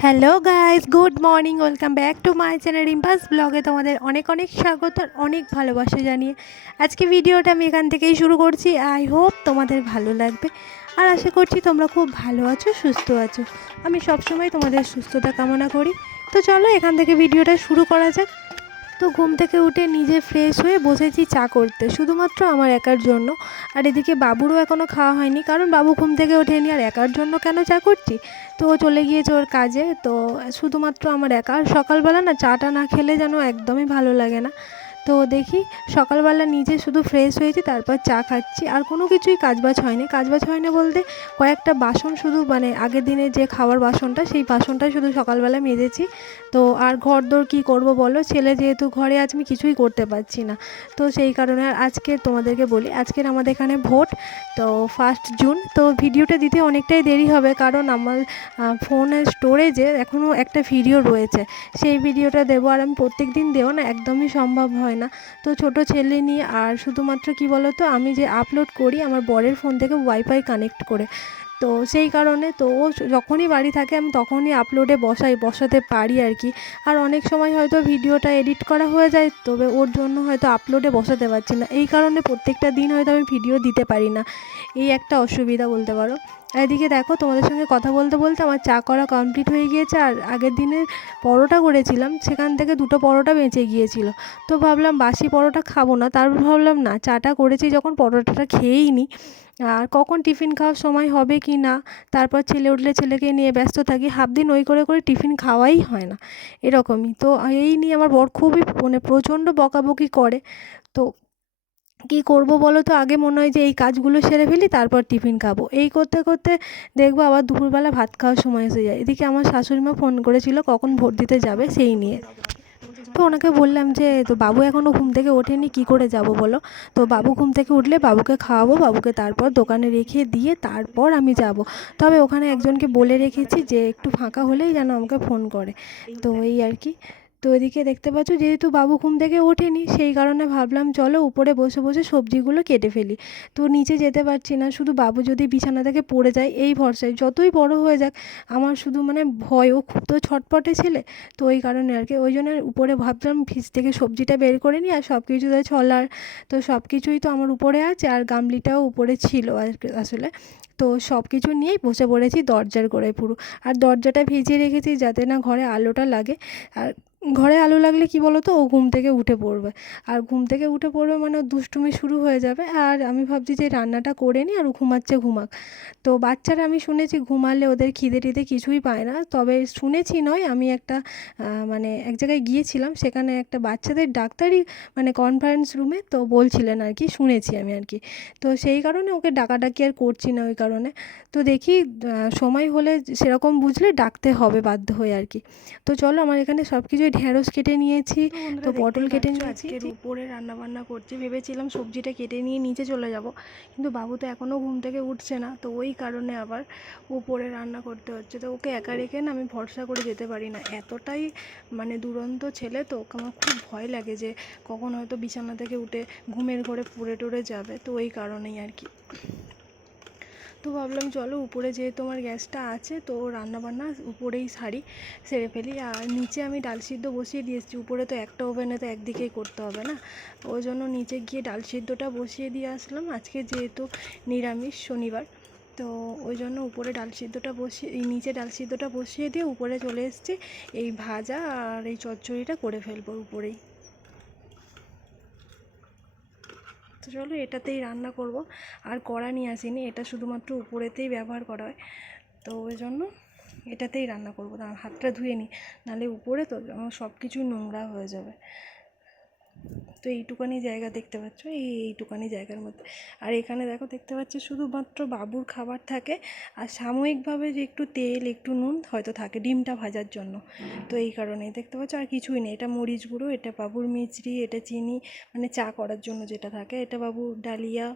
Hello guys good morning welcome back to my channel Rimpa's ব্লগে তোমাদের অনেক অনেক স্বাগত অনেক ভালোবাসা জানিয়ে আজকে ভিডিওটা আমি এখান থেকেই শুরু করছি। আই হোপ তোমাদের ভালো লাগবে আর আশা করছি তোমরা খুব ভালো আছো, সুস্থ আছো। আমি সবসময় তোমাদের সুস্থতা কামনা করি। তো চলো এখান থেকে ভিডিওটা শুরু করা যাক। তো ঘুম থেকে উঠে নিজে ফ্রেশ হয়ে বসেছি চা করতে, শুধুমাত্র আমার একার জন্য। আর এদিকে বাবুরও এখনও খাওয়া হয়নি, কারণ বাবু ঘুম থেকে ওঠেনি, আর একার জন্য কেন চা করছি? তো চলে গিয়েছে ওর কাজে, তো শুধুমাত্র আমার একা। আর সকালবেলা না চাটা না খেলে যেন একদমই ভালো লাগে না। তো দেখি সকালবেলা নিজে শুধু ফ্রেশ হয়েছি, তারপর চা খাচ্ছি। আর কোনো কিছুই কাজবাজ হয়নি। কাজবাজ হয়নি বলতে কয়েকটা বাসন শুধু মানে আগের দিনে যে খাওয়ার বাসনটা, সেই বাসনটা শুধু সকালবেলা মেজেছি। তো আর ঘর দোর কী করব বলো? ছেলে যেহেতু ঘরে আজ আমি কিছুই করতে পারছি না। তো সেই কারণে আর আজকে তোমাদেরকে বলি, আজকের আমাদের এখানে ভোট, তো ফার্স্ট জুন তো ভিডিওটা দিতে অনেকটাই দেরি হবে, কারণ আমার ফোনের স্টোরেজে এখনও একটা ভিডিও রয়েছে। সেই ভিডিওটা দেবো, আর আমি প্রত্যেক দিন দেবো না, একদমই সম্ভব হয় না। তো ছোট ছেলে নিয়ে আর শুধুমাত্র কি বলো তো আমি যে আপলোড করি আমার বরের ফোন থেকে ওয়াইফাই কানেক্ট করে। তো সেই কারণে তো ও যখনই বাড়ি থাকে আমি তখনই আপলোডে বসাই, বসাতে পারি আর কি। আর অনেক সময় হয়তো ভিডিওটা এডিট করা হয়ে যায়, তবে ওর জন্য হয়তো আপলোডে বসাতে পারছি না। এই কারণে প্রত্যেকটা দিন হয়তো আমি ভিডিও দিতে পারি না। এই একটা অসুবিধা বলতে পারো। এদিকে দেখো, তোমাদের সঙ্গে কথা বলতে বলতে আমার চা করা কমপ্লিট হয়ে গিয়েছে আর আগের দিনে পরোটা করেছিলাম, সেখান থেকে দুটো পরোটা বেঁচে গিয়েছিল। তো ভাবলাম বাসি পরোটা খাব না, তারপর ভাবলাম না, চাটা করেছি যখন পরোটাটা খেয়েই নি। আর কখন টিফিন খাওয়ার সময় হবে কি না, তারপর ছেলে উঠলে ছেলেকে নিয়ে ব্যস্ত থাকি, হাফ দিন ওই করে করে টিফিন খাওয়াই হয় না, এরকমই। তো এই নিয়ে আমার বর খুবই মানে প্রচণ্ড বকাবকি করে। তো কী করব বলো তো? আগে মনে হয় যে এই কাজগুলো সেরে ফেলি, তারপর টিফিন খাব। এই করতে করতে দেখব আবার দুপুরবেলা ভাত খাওয়ার সময় এসে যায়। এদিকে আমার শাশুড়ি মা ফোন করেছিল, কখন ভোট দিতে যাবে সেই নিয়ে। তো ওনাকে বললাম যে, তো বাবু এখনও ঘুম থেকে ওঠেনি, কী করে যাব বলো? তো বাবু ঘুম থেকে উঠলে বাবুকে খাওয়াবো, বাবুকে তারপর দোকানে রেখে দিয়ে তারপর আমি যাব। তবে ওখানে একজনকে বলে রেখেছি যে, একটু ফাঁকা হলেই যেন আমাকে ফোন করে। তো এই আর কি। তো এদিকে দেখতে পাচ্ছ যেহেতু বাবু ঘুম থেকে ওঠেনি, সেই কারণে ভাবলাম চলো উপরে বসে বসে সবজিগুলো কেটে ফেলি। তো নিচে যেতে পারছি না, শুধু বাবু যদি বিছানা থেকে পড়ে যায় এই ভরসায়। যতই বড় হয়ে যাক, আমার শুধু মানে ভয়, ও খুব তো ছটপটে ছেলে, তো ওই কারণে আর কি। ওই জন্য উপরে ভাবলাম ফ্রিজ থেকে সবজিটা বের করে নিই আর সব কিছুতে ছলার। তো সব কিছুই তো আমার উপরে আছে আর গামলিটাও উপরে ছিল আর আসলে। তো সব কিছু নিয়েই বসে পড়েছি দরজার গোড়ায় পুরো। আর দরজাটা ভিজিয়ে রেখেছি যাতে না ঘরে আলোটা লাগে। আর ঘরে আলো লাগলে কি বলো তো ও ঘুম থেকে উঠে পড়বে। আর ঘুম থেকে উঠে পড়বে মানে দুষ্টুমি শুরু হয়ে যাবে। আর আমি ভাবছি যে রান্নাটা করে নিই আর ঘুমাচ্ছে, ঘুমাক। তো বাচ্চারা আমি শুনেছি ঘুমালে ওদের খিদে টিদে কিছুই পায় না। তবে শুনেছি নয়, আমি একটা মানে এক জায়গায় গিয়েছিলাম। সেখানে একটা বাচ্চাদের ডাক্তারি মানে কনফারেন্স রুমে তো বলছিলেন আর কি, শুনেছি আমি আর কি। তো সেই কারণে ওকে ডাকাডাকি আর করছি না ওই কারণে। তো দেখি সময় হলে সেরকম বুঝলে ডাকতে হবে বাধ্য হয়ে আর কি। তো চলো, আমার এখানে সব কিছুই ঢ্যাঁড়স কেটে নিয়েছি তো পটল কেটে নিয়েছি। উপরে রান্না বান্না করছি ভেবেছিলাম সবজিটা কেটে নিয়ে নিচে চলে যাব কিন্তু বাবু তো এখনও ঘুম থেকে উঠছে না তো ওই কারণে আবার উপরে রান্না করতে হচ্ছে। তো ওকে একা রেখে না আমি ভরসা করে যেতে পারি না এতটাই মানে দুরন্ত ছেলে তো ওকে আমার খুব ভয় লাগে যে কখন হয়তো বিছানা থেকে উঠে ঘুমের ঘরে পড়ে টরে যাবে তো ওই কারণেই আর কি। তো ভাবলাম, চলো উপরে যেহেতু আমার গ্যাসটা আছে, তো রান্নাবান্না উপরেই সারি, সেরে ফেলি। আর নিচে আমি ডাল সিদ্ধ বসিয়ে দিয়ে এসেছি, উপরে তো একটা ওভেনে তো একদিকেই করতে হবে না। ওই জন্য নিচে গিয়ে ডাল সিদ্ধটা বসিয়ে দিয়ে আসলাম। আজকে যেহেতু নিরামিষ শনিবার, তো ওই জন্য উপরে ডাল সিদ্ধটা বসিয়ে নিচে ডাল সিদ্ধটা বসিয়ে দিয়ে উপরে চলে এসেছি। এই ভাজা আর এই চচ্চড়িটা করে ফেলব উপরেই। তো চলো এটাতেই রান্না করব। আর কড়া নিয়ে আসিনি, এটা শুধুমাত্র উপরেতেই ব্যবহার করা হয়। তো ওই জন্য এটাতেই রান্না করব। হাতটা ধুয়ে নিই নাহলে উপরে তো সব কিছু নোংরা হয়ে যাবে। তো এইটুকানি জায়গা দেখতে পাচ্ছ, এই এইটুকানি জায়গার মধ্যে। আর এখানে দেখো দেখতে পাচ্ছ শুধুমাত্র বাবুর খাবার থাকে, আর সাময়িকভাবে যে একটু তেল, একটু নুন হয়তো থাকে ডিমটা ভাজার জন্য। তো এই কারণেই দেখতে পাচ্ছ, আর কিছুই নেই। এটা মরিচ গুঁড়ো, এটা বাবুর মিচড়ি এটা চিনি মানে চা করার জন্য যেটা থাকে, এটা বাবুর ডালিয়া।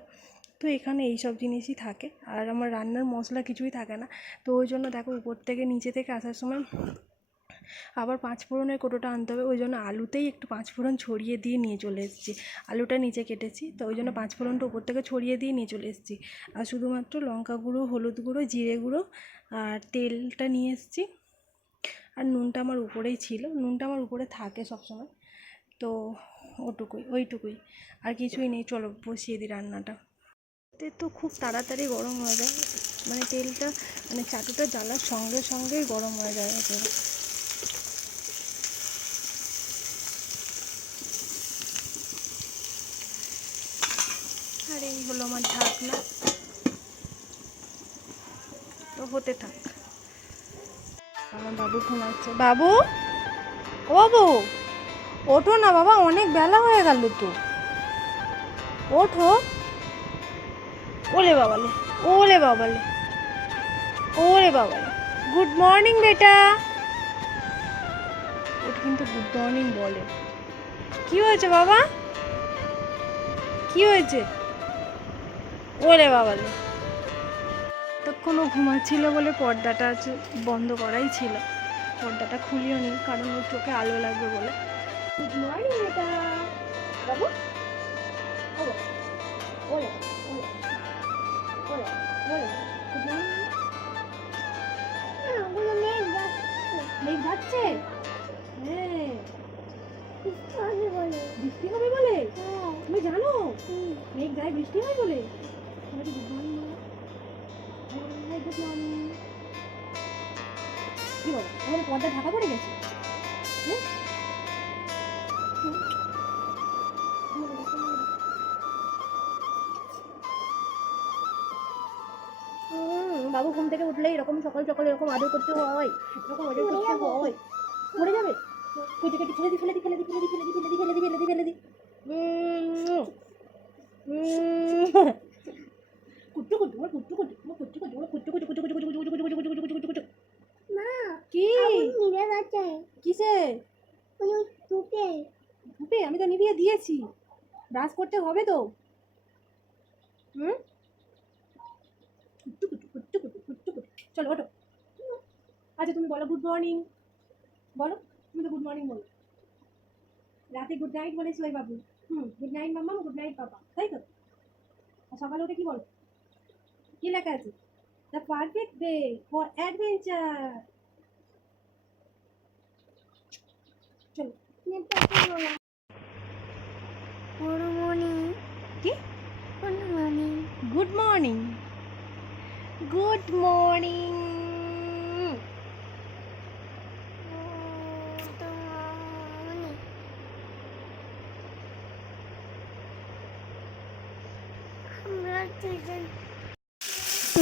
তো এখানে এই সব জিনিসই থাকে। আর আমার রান্নার মশলা কিছুই থাকে না। তো ওই জন্য দেখো উপর থেকে নিচে থেকে আসার সময় আবার পাঁচ ফোড়নের কোটোটা আনতে হবে, ওই জন্য আলুতেই একটু পাঁচ ফোড়ন ছড়িয়ে দিয়ে নিয়ে চলে এসেছি। আলুটা নিচে কেটেছি, তো ওই জন্য পাঁচ ফোড়নটা উপর থেকে ছড়িয়ে দিয়ে নিয়ে চলে এসেছি। আর শুধুমাত্র লঙ্কা গুঁড়ো, হলুদ গুঁড়ো, জিরে গুঁড়ো আর তেলটা নিয়ে এসেছি। আর নুনটা আমার উপরেই ছিল, নুনটা আমার উপরে থাকে সবসময়, তো ওটুকুই, ওইটুকুই। আর কিছুই নেই, চলো বসিয়ে দিই রান্নাটা। তে তো খুব তাড়াতাড়ি গরম হয়ে যায় মানে তেলটা মানে চাটুটা জ্বালার সঙ্গে সঙ্গেই গরম হয়ে যায় একেবারে আর হলো আমার ঢাকনা। তো হতে থাক। আমার বাবু ঘুমাচ্ছে। বাবু? ও বাবু, ওঠো না বাবা, অনেক বেলা হয়ে গেল তো। ওঠো। ওলে বাবালে ওলে বাবালে ওরে বাবালে। গুড মর্নিং বেটা। ওটা কিন্তু গুড মর্নিং বলে। কি হয়েছে বাবা? কি হয়েছে? ওরে বাবালে ততক্ষণও ঘুমাচ্ছিল বলে পর্দাটা বন্ধ করাই ছিল। পর্দাটা খুলিও নি কারণ ওর চোখে আলো লাগবে বলে। গুড মর্নিং বেটা বাবু। ও বাবা, ওলে ওলে ওলে ওলে গুড মর্নিং মেঘ যাচ্ছে হ্যাঁ। বৃষ্টি হবে বলে। তুমি জানো? মেঘ যায় বৃষ্টি হয় বলে? Good morning. গুড মর্নিং কি বলো? আমাদের পর্দা ঢাকা পড়ে গেছে? হ্যাঁ? বাবু ঘুম থেকে উঠলে এরকম সকাল সকাল এরকম আদর করতে হয় এরকম আদর করতে হয়। মরে যাবে? কেটে কেটে ফেলে দি ফেলে দি ফেলে দি ফেলে দি ফেলে দি ফেলে দি ফেলে দি ফেলে দি। ফেলে দি উম, উম। আমার আমার আমার কি কিসে ধুপে আমি তো নিভিয়ে দিয়েছি ব্রাশ করতে হবে তো হুম চলো ওঠো আচ্ছা তুমি বলো গুড মর্নিং বলো তুমি তো গুড মর্নিং বলো রাতে গুড নাইট বলে শোয় বাবু হুম good night mamma good night papa তাই তো সকালে উঠে কি বলো কি লেখা আছে? The perfect day for adventure চলো। কি? Good morning. Good morning. তো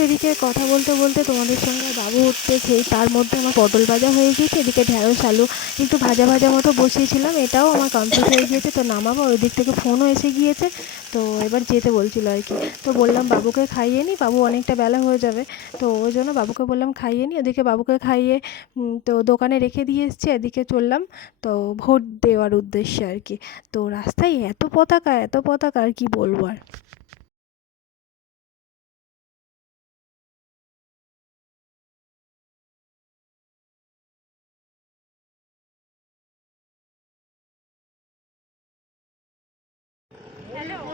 এদিকে কথা বলতে বলতে তোমাদের সঙ্গে বাবু উঠতে উঠতেছে, তার মধ্যে আমার পটল ভাজা হয়ে গিয়েছে, এদিকে ঢ্যাঁড়স আলু একটু ভাজা ভাজা মতো বসিয়েছিলাম, এটাও আমার কমপ্লিট হয়ে গিয়েছে, তো নামাবো, ওই দিক থেকে ফোনও এসে গিয়েছে, তো এবার যেতে বলছিল আর কি। তো বললাম বাবুকে খাইয়ে নি, বাবু অনেকটা বেলা হয়ে যাবে, তো ওই জন্য বাবুকে বললাম খাইয়ে নি, ওদিকে বাবুকে খাইয়ে তো দোকানে রেখে দিয়ে এসছি, এদিকে চললাম, তো ভোট দেওয়ার উদ্দেশ্যে আর কি। তো রাস্তায় এত পতাকা এত পতাকা, আর কি বলব আর।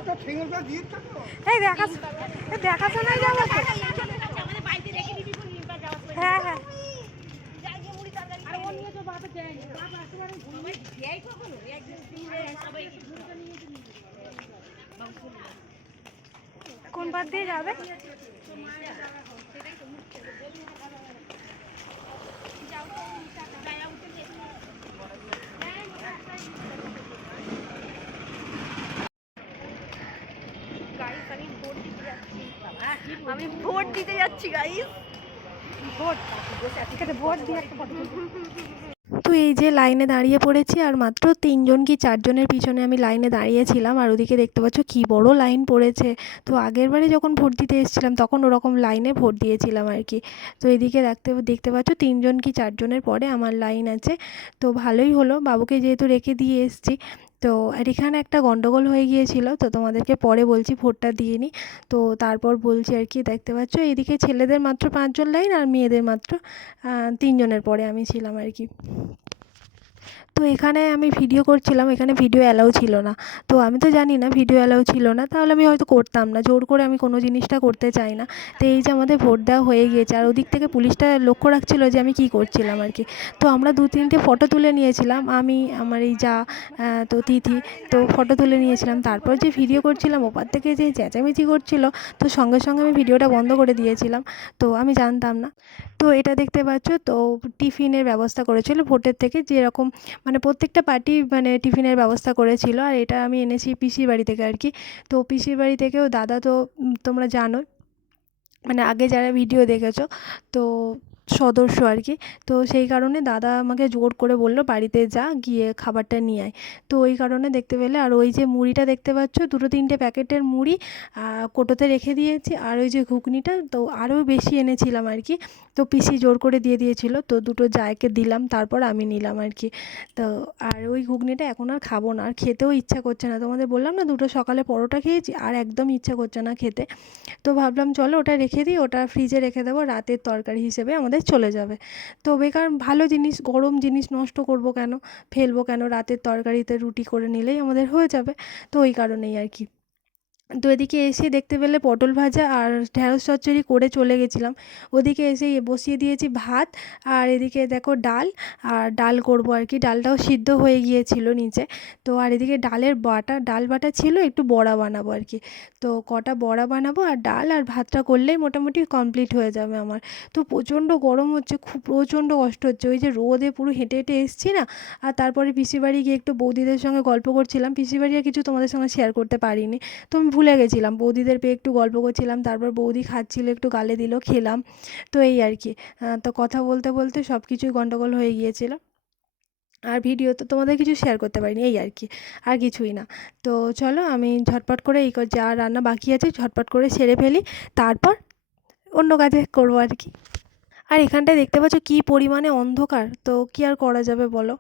এই দেখা দেখাশোনায় যাব হ্যাঁ হ্যাঁ। কোন পার দিয়ে যাবে? আমি ভোট দিতে যাচ্ছি গাইস ভোট? ভোট দিয়ে একটা ফটো তো এই যে লাইনে দাঁড়িয়ে পড়েছি আর মাত্র তিনজন কি চারজনের পিছনে আমি লাইনে দাঁড়িয়েছিলাম আর ওদিকে দেখতে পাচ্ছ কী বড় লাইন পড়েছে। তো আগের বারে যখন ভোট দিতে এসেছিলাম তখন ওরকম লাইনে ভোট দিয়েছিলাম আর কি। তো এদিকে দেখতে দেখতে পাচ্ছ তিনজন কি চারজনের পরে আমার লাইন আছে। তো ভালোই হলো বাবুকে যেহেতু রেখে দিয়ে এসেছি তো আর এখানে একটা গন্ডগোল হয়ে গিয়েছিল, তো তোমাদেরকে পরে বলছি, ভোটটা দিয়ে নি। তো তারপর বলছি আর কি, দেখতে পাচ্ছ, এদিকে ছেলেদের মাত্র পাঁচজন লাইন আর মেয়েদের মাত্র তিনজনের পরে আমি ছিলাম আর কি। তো এখানে আমি ভিডিও করছিলাম, এখানে ভিডিও অ্যালাউ ছিল না। তো আমি তো জানি না ভিডিও অ্যালাউ ছিল না, তাহলে আমি হয়তো করতাম না, জোর করে আমি কোনো জিনিসটা করতে চাই না। তো এই যে আমাদের ভোট দেওয়া হয়ে গিয়েছে, আর ওদিক থেকে পুলিশটা লক্ষ্য রাখছিল যে আমি কী করছিলাম আর কি। তো আমরা দু তিনটে ফটো তুলে নিয়েছিলাম, আমি, আমার এই যা তো তিথি, তো ফটো তুলে নিয়েছিলাম। তারপর যে ভিডিও করছিলাম, ওপার থেকে যে চেঁচামেচি করছিল, তো সঙ্গে সঙ্গে আমি ভিডিওটা বন্ধ করে দিয়েছিলাম। তো আমি জানতাম না। তো এটা দেখতে পাচ্ছ, তো টিফিনের ব্যবস্থা করেছিল ভোটের থেকে, যেরকম মানে প্রত্যেকটা পার্টি মানে টিফিনের ব্যবস্থা করেছিল আর এটা আমি এনেছি পিসির বাড়ি থেকে আর কি। তো পিসির বাড়ি থেকেও দাদা তো তোমরা জানো মানে আগে যারা ভিডিও দেখেছ, তো সদস্য আর কি। তো সেই কারণে দাদা আমাকে জোর করে বলল, বাড়িতে যা, গিয়ে খাবারটা নিয়ে আয়। তো ওই কারণে দেখতে পেলে, আর ওই যে মুড়িটা দেখতে পাচ্ছ, দুটো তিনটে প্যাকেটের মুড়ি কোটোতে রেখে দিয়েছি। আর ওই যে ঘুগনিটা, তো আরও বেশি এনেছিলাম আর কি। তো পিসি জোর করে দিয়ে দিয়েছিল, তো দুটো জায়কে দিলাম, তারপর আমি নিলাম আর কি। তো আর ওই ঘুগনিটা এখন আর খাব না, আর খেতেও ইচ্ছা করছে না। তোমাদের বললাম না, দুটো সকালে পরোটা খেয়েছি, আর একদম ইচ্ছা করছে না খেতে। তো ভাবলাম, চলো ওটা রেখে দিই, ওটা ফ্রিজে রেখে দেবো, রাতের তরকারি হিসেবে। আমাদের চলে যাবে। তো বেকার ভালো জিনিস, গরম জিনিস নষ্ট করব কেন? ফেলব কেন? রাতের তরকারিতে রুটি করে নিলেই আমাদের হয়ে যাবে। তো ওই কারণেই আর কি। তো এদিকে এসে দেখতে পেলে পটল ভাজা আর ঢ্যাঁড়স চচ্চড়ি করে চলে গেছিলাম। ওদিকে এসে বসিয়ে দিয়েছি ভাত আর এদিকে দেখো ডাল আর ডাল করব আর কি। ডালটাও সিদ্ধ হয়ে গিয়েছিল নিচে। তো আর এদিকে ডালের বাটা, ডাল বাটা ছিল, একটু বড়া বানাবো আর কি। তো কটা বড়া বানাবো আর ডাল আর ভাতটা করলেই মোটামুটি কমপ্লিট হয়ে যাবে আমার। তো প্রচণ্ড গরম হচ্ছে, খুব প্রচণ্ড কষ্ট হচ্ছে। ওই যে রোদে পুরো হেঁটে হেঁটে এসেছি না, আর তারপরে পিসির বাড়ি গিয়ে একটু বৌদিদের সঙ্গে গল্প করছিলাম। পিসির বাড়ি আর কিছু তোমাদের সঙ্গে শেয়ার করতে পারিনি। তো আমি ভুলে গেছিলাম। বৌদিদের পেয়ে একটু গল্প করছিলাম, তারপর বৌদি খাচ্ছিল, একটু গালে দিল, খেলাম। তো এই আর কি। তো কথা বলতে বলতে সব কিছুই গন্ডগোল হয়ে গিয়েছিল। আর ভিডিও তো তোমাদের কিছু শেয়ার করতে পারিনি, এই আর কি। আর কিছুই না। তো চলো আমি ঝটপট করে এই যা রান্না বাকি আছে ঝটপট করে সেরে ফেলি, তারপর অন্য কাজে করব আর কি। আর এখানটায় দেখতে পাচ্ছ কী পরিমাণে অন্ধকার, তো কী আর করা যাবে বলো?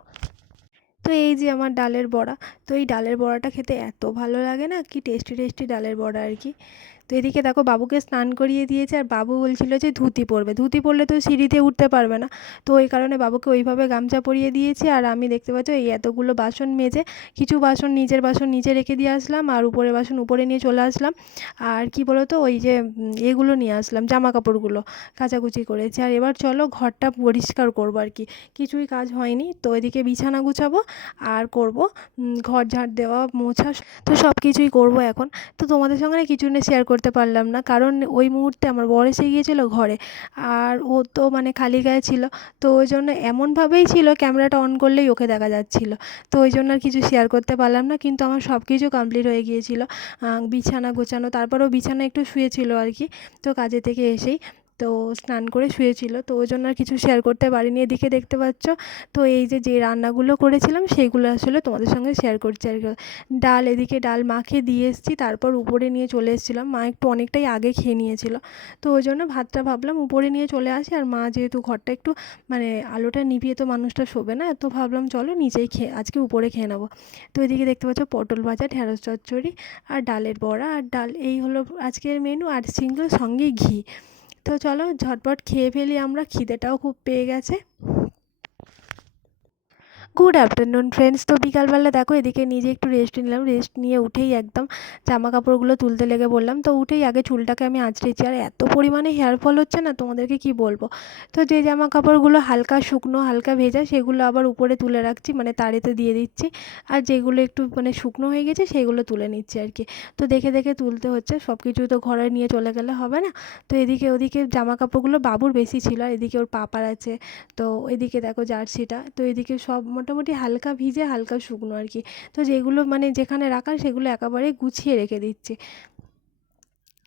তো এই যে আমার ডালের বড়া, তো এই ডালের বড়াটা খেতে এত ভালো লাগে না কি টেস্টি টেস্টি ডালের বড়া আর কি। তো এদিকে দেখো বাবুকে স্নান করিয়ে দিয়েছে আর বাবু বলছিল যে ধুতি পরবে। ধুতি পরলে তো সিঁড়িতে উঠতে পারবে না। তো ওই কারণে বাবুকে ওইভাবে গামছা পরিয়ে দিয়েছি আর আমি দেখতে পাচ্ছ এই এতগুলো বাসন মেজে কিছু বাসন নিজের বাসন নিচে রেখে দিয়ে আসলাম আর উপরের বাসন উপরে নিয়ে চলে আসলাম। আর কি বলো তো ওই যে এগুলো নিয়ে আসলাম জামা কাপড়গুলো কাচাকুচি করেছি। আর এবার চলো ঘরটা পরিষ্কার করব আর কি। কিছুই কাজ হয়নি, তো এদিকে বিছানা গুছাবো আর করব ঘর ঝাড় দেওয়া মোছা। তো সব কিছুই করব এখন। তো তোমাদের সঙ্গে কিছু না শেয়ার করতে পারলাম না। কারণ ওই মুহূর্তে আমার বর এসে গিয়েছিল ঘরে আর ও তো মানে খালি গায়ে ছিল। তো ওই জন্য এমনভাবেই ছিল ক্যামেরাটা অন করলেই ওকে দেখা যাচ্ছিল। তো ওই জন্য আর কিছু শেয়ার করতে পারলাম না। কিন্তু আমার সব কিছু কমপ্লিট হয়ে গিয়েছিল। বিছানা গোছানো তারপরেও বিছানা একটু শুয়েছিল আর কি। তো কাজে থেকে এসেই তো স্নান করে শুয়েছিল। তো ওই জন্য আর কিছু শেয়ার করতে পারিনি। এদিকে দেখতে পাচ্ছ, তো এই যে যে রান্নাগুলো করেছিলাম সেইগুলো আসলে তোমাদের সঙ্গে শেয়ার করছি আর ডাল, এদিকে ডাল মাখে দিয়ে এসেছি, তারপর উপরে নিয়ে চলে এসেছিলাম। মা একটু অনেকটাই আগে খেয়ে নিয়েছিল। তো ওই জন্য ভাতটা ভাবলাম উপরে নিয়ে চলে আসি। আর মা যেহেতু ঘরটা একটু মানে আলোটা নিভিয়ে তো মানুষটা শোবে না, তো ভাবলাম চলো নিচেই খেয়ে, আজকে উপরে খেয়ে নেব। তো এদিকে দেখতে পাচ্ছ, পটল ভাজা ঢ্যাঁড়স চচ্চড়ি, আর ডালের বড়া, আর ডাল, এই হলো আজকের মেনু আর সিঙ্গল সঙ্গে ঘি। তো চলো ঝটপট খেয়ে ফেলি আমরা খিদেটাও খুব পেয়ে গেছে। গুড আফটারনুন ফ্রেন্ডস তো বিকালবেলা দেখো, এদিকে নিজে একটু রেস্ট নিলাম। রেস্ট নিয়ে উঠেই একদম জামা কাপড়গুলো তুলতে লেগে বললাম তো উঠেই আগে চুলটাকে আমি আঁচড়েছি। আর এত পরিমাণে হেয়ার ফল হচ্ছে না, তোমাদেরকে কি বলব? তো যে জামা কাপড়গুলো হালকা শুকনো, হালকা ভেজা, সেগুলো আবার উপরে তুলে রাখছি মানে তাড়িতে দিয়ে দিচ্ছি। আর যেগুলো একটু মানে শুকনো হয়ে গেছে, সেগুলো তুলে নিচ্ছি আর কি। তো দেখে দেখে তুলতে হচ্ছে। সব কিছু তো ঘরে নিয়ে চলে গেলে হবে না। তো এদিকে ওদিকে জামা কাপড়গুলো বাবুর বেশি ছিল। আর এদিকে ওর পাপার আছে। তো এদিকে দেখো জার্সিটা। তো এদিকে সব মোটামুটি হালকা ভিজে হালকা শুকনো আর কি। তো যেগুলো মানে যেখানে রাখার সেগুলো একেবারে গুছিয়ে রেখে দিচ্ছি।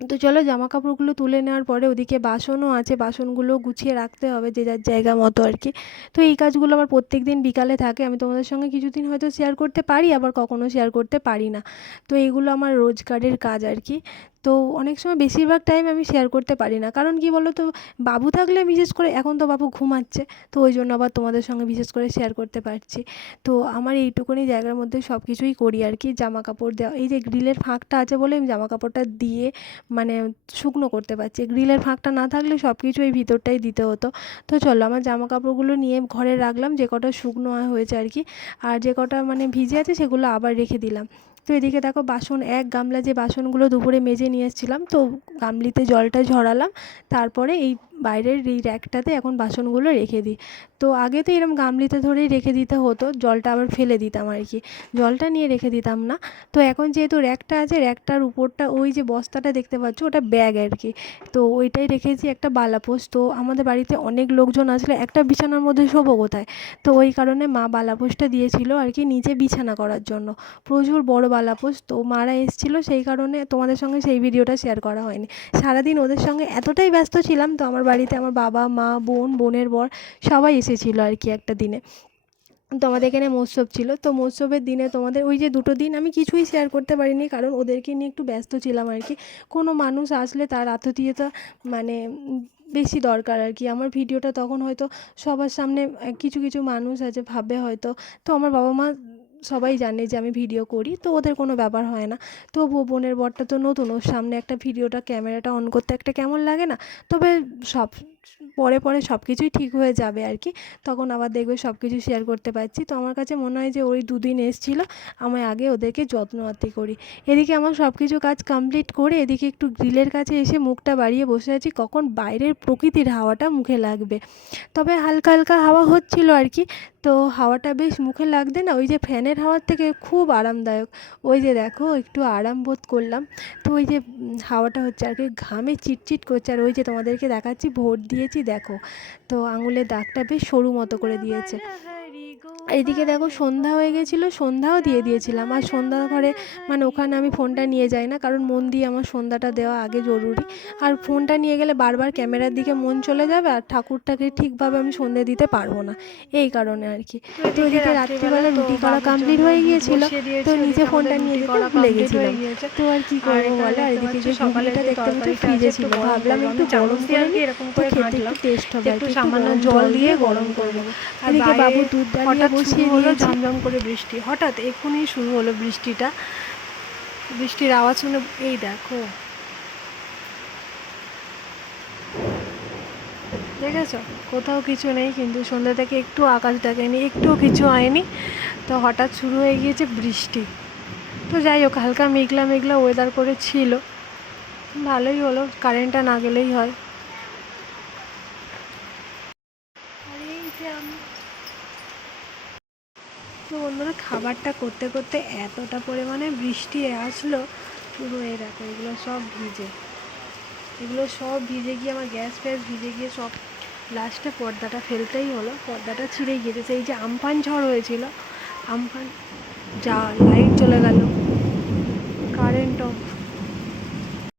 তো চলো জামা কাপড়গুলো তুলে নেওয়ার পরে ওদিকে বাসনও আছে, বাসনগুলো গুছিয়ে রাখতে হবে যে যার জায়গা মতো আর কি। তো এই কাজগুলো আমার প্রত্যেক দিন বিকালে থাকে, আমি তোমাদের সঙ্গে কিছুদিন হয়তো শেয়ার করতে পারি, আবার কখনো শেয়ার করতে পারি না। তো এইগুলো আমার রোজগারের কাজ আর কি। তো অনেক সময় বেশিরভাগ টাইম আমি শেয়ার করতে পারি না। কারণ কি বলো তো বাবু থাকলে বিশেষ করে এখন তো বাবু ঘুমাচ্ছে, তো ওই জন্য আবার তোমাদের সঙ্গে বিশেষ করে শেয়ার করতে পারছি। তো আমার এইটুকুনি জায়গার মধ্যে সব কিছুই করি আর কি জামা কাপড় দেওয়া। এই যে গ্রিলের ফাঁকটা আছে বলে আমি জামা কাপড়টা দিয়ে মানে শুকনো করতে পারছি। গ্রিলের ফাঁকটা না থাকলে সব কিছু এই ভিতরটাই দিতে হতো। তো চলো আমার জামা কাপড়গুলো নিয়ে ঘরে রাখলাম, যে কটা শুকনো হয়েছে আর কি। আর যে কটা মানে ভিজে আছে সেগুলো আবার রেখে দিলাম। তো এদিকে দেখো বাসন, এক গামলা যে বাসনগুলো দুপুরে মেজে নিয়ে এসেছিলাম, তো গামলিতে জলটা ঝরালাম। তারপরে এই বাইরের এই র্যাকটাতে এখন বাসনগুলো রেখে দিই। তো আগে তো এরকম গামলিতে ধরেই রেখে দিতে হতো, জলটা আবার ফেলে দিতাম আর কি। জলটা নিয়ে রেখে দিতাম না। তো এখন যেহেতু র্যাকটা আছে, র্যাকটার উপরটা ওই যে বস্তাটা দেখতে পাচ্ছ, ওটা ব্যাগ আর কি। তো ওইটাই রেখেছি একটা বালাপোষ তো আমাদের বাড়িতে অনেক লোকজন আসলে একটা বিছানার মধ্যে শোবো কোথায়? তো ওই কারণে মা বালাপোষটা দিয়েছিল আর কি নিচে বিছানা করার জন্য। প্রচুর বড় বালাপোষ তো মারা এসেছিল, সেই কারণে তোমাদের সঙ্গে সেই ভিডিওটা শেয়ার করা হয়নি। সারাদিন ওদের সঙ্গে এতটাই ব্যস্ত ছিলাম, তো আমার বাড়িতে আমার বাবা, মা, বোন, বোনের বর সবাই এসেছিল আর কি একটা দিনে। তো আমাদের এখানে মৎসব ছিল। তো মৎসবের দিনে তোমাদের ওই যে দুটো দিন আমি কিছুই শেয়ার করতে পারিনি কারণ ওদেরকে নিয়ে একটু ব্যস্ত ছিলাম আর কি। কোনো মানুষ আসলে তার আতিথেয়তা মানে বেশি দরকার আর কি। আমার ভিডিওটা তখন হয়তো সবার সামনে কিছু কিছু মানুষ আছে ভাবে হয়তো। তো আমার বাবা মা সবাই জানে যে আমি ভিডিও করি, তো ওদের কোনো ব্যাপার হয় না। তো বোনের বরটা তো নতুন, ওর সামনে একটা ভিডিওটা, ক্যামেরাটা অন করতে একটা কেমন লাগে না? তবে সব পরে পরে সব কিছুই ঠিক হয়ে যাবে আর কি। তখন আবার দেখবে সব কিছু শেয়ার করতে পারছি। তো আমার কাছে মনে হয় যে ওই দুদিন এসেছিল আমি আগে ওদেরকে যত্ন আত্তি করি। এদিকে আমার সব কিছু কাজ কমপ্লিট করে এদিকে একটু গ্রিলের কাছে এসে মুখটা বাড়িয়ে বসে আছি, কখন বাইরের প্রকৃতির হাওয়াটা মুখে লাগবে। তবে হালকা হালকা হাওয়া হচ্ছিল আর কি, তো হাওয়াটা বেশ মুখে লাগতে না, ওই যে ফ্যানের হাওয়ার থেকে খুব আরামদায়ক। ওই যে দেখো, একটু আরাম বোধ করলাম। তো ওই যে হাওয়াটা হচ্ছে আর কি, ঘামে চিটচিট করছে। আর ওই যে তোমাদেরকে দেখাচ্ছি ভোট দিয়েছি দেখো। তো আঙুলের দাগটা বেশ সরু মতো করে দিয়েছে। এদিকে দেখো সন্ধ্যা হয়ে গেছিল সন্ধ্যাও দিয়ে দিয়েছিলাম। আর সন্ধ্যা ঘরে মানে ওখানে আমি ফোনটা নিয়ে যাই না কারণ মন দিয়ে আমার সন্ধ্যাটা দেওয়া আগে জরুরি। আর ফোনটা নিয়ে গেলে বারবার ক্যামেরার দিকে মন চলে যাবে আর ঠাকুরটাকে ঠিকভাবে আমি সন্ধে দিতে পারব না। এই কারণে আর কি। তো এদিকে রাত্রিবেলা রুটি করা কমপ্লিট হয়ে গিয়েছিল তো নিজে ফোনটা নিয়ে যেতে ভুলে গেছিলাম। তো আর কি করব বলো? আর এদিকে যে ঘুগনিটা দেখতে পাচ্ছি ফ্রিজে ছিল ভাবলাম একটু গরম করে নিই, এরকম তো করে খেতে একটু টেস্ট হবে একটু সামান্য জল দিয়ে গরম করব। আর এদিকে বাবু দুধ হঠাৎ শুরু হলো ঝমঝম করে বৃষ্টি। হঠাৎ এক্ষুনি শুরু হলো বৃষ্টিটা। বৃষ্টির আওয়াজ শুনে এই দেখো। দেখেছ? কোথাও কিছু নেই কিন্তু সন্ধ্যা থেকে একটু আকাশ দেখেনি একটুও কিছু হয়নি তো হঠাৎ শুরু হয়ে গিয়েছে বৃষ্টি। তো যাই হোক হালকা মেঘলা মেঘলা ওয়েদার করে ছিল। ভালোই হলো কারেন্টটা না গেলেই হয় আর এই যে আমি তো বন্ধুরা খাবারটা করতে করতে এতটা পরিমাণে বৃষ্টি আসলো পুরো এই দেখো, এগুলো সব ভিজে। এগুলো সব ভিজে গিয়ে, আমার গ্যাস ফ্যাস ভিজে গিয়ে সব লাস্টে পর্দাটা ফেলতেই হলো। পর্দাটা ছিঁড়ে গিয়েছে। সেই যে আমফান ঝড় হয়েছিল আমফান যা লাইট চলে গেল। Current of